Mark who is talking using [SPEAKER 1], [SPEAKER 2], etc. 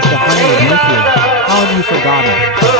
[SPEAKER 1] took the honey of Euclid. How have you forgotten?